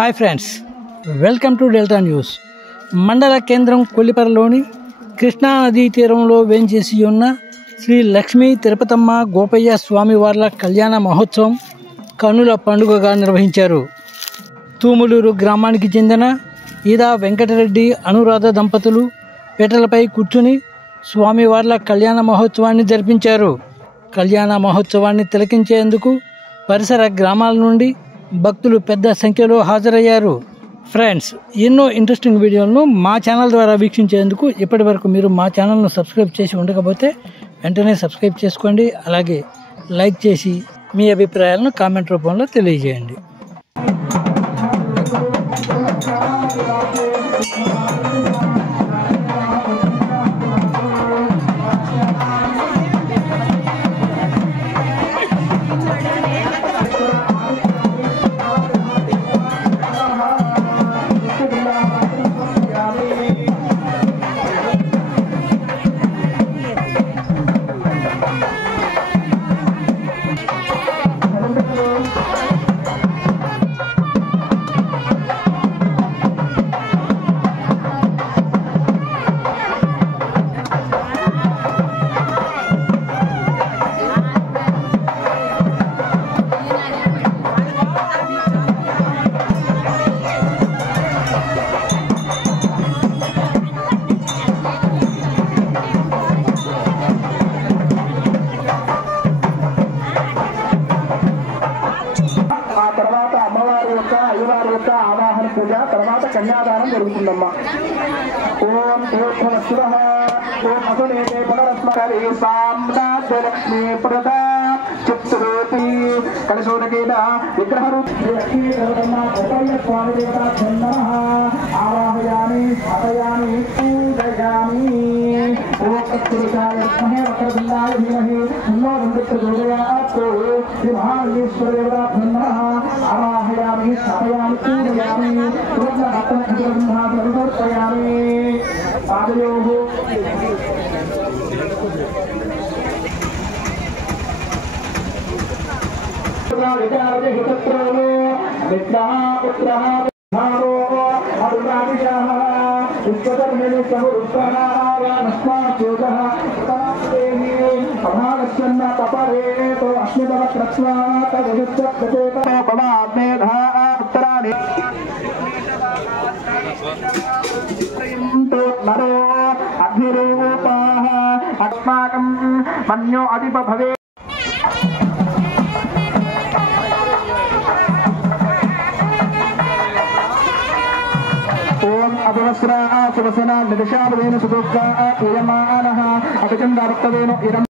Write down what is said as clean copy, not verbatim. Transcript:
Hi friends, welcome to delta news. మండల కేంద్రం కొల్లిపరలోని కృష్ణా నదీ తీరంలో వేంచేసి ఉన్న శ్రీ లక్ష్మీ తిరుపతమ్మ గోపయ్య స్వామివార్ల కళ్యాణ మహోత్సవం కన్నుల పండుగగా నిర్వహించారు. తూములూరు గ్రామానికి చెందిన ఈదా వెంకటరెడ్డి అనురాధ దంపతులు పీటలపై కూర్చుని స్వామివార్ల కళ్యాణ మహోత్సవాన్ని జరిపించారు. కళ్యాణ మహోత్సవాన్ని తిలకించేందుకు పరిసర గ్రామాల నుండి భక్తులు పెద్ద సంఖ్యలో హాజరయ్యారు. ఫ్రెండ్స్, ఎన్నో ఇంట్రెస్టింగ్ వీడియోలను మా ఛానల్ ద్వారా వీక్షించేందుకు ఇప్పటి వరకు మీరు మా ఛానల్ను సబ్స్క్రైబ్ చేసి ఉండకపోతే వెంటనే సబ్స్క్రైబ్ చేసుకోండి. అలాగే లైక్ చేసి మీ అభిప్రాయాలను కామెంట్ రూపంలో తెలియజేయండి. తర్వాత అమ్మవారి యొక్క అయ్యవారి యొక్క ఆవాహన పూజ తర్వాత కన్యాదానం జరుగుతుందమ్మా. ఓం శివ ఓం అసునేతే పునరస్మకరి సామ్రాజ్యలక్ష్మీ ప్రద చిత్రోతి కలశోదకేన విగ్రహరూపీ స్వామి దేవతాభ్యం నమః ఆవాహయామి స్థాపయామి పూజయామి. ఓం తత్పురుషాయ విద్మహే వక్రతుండాయ ధీమహి తన్నో దంతః ప్రచోదయాత్. శ్రీ మహాలింగేశ్వర దేవతాభ్యం నమః ఆవాహయామి స్థాపయామి పూజయామి. సమర్పయామి. పాదయోః అస్మాకం మన్యో అధిప భవే. ఓం అభివస్రా శివసేన నిదశాపదేన సుదుఃఖ ప్రియమానః అభిచందార్తవేన ఇరం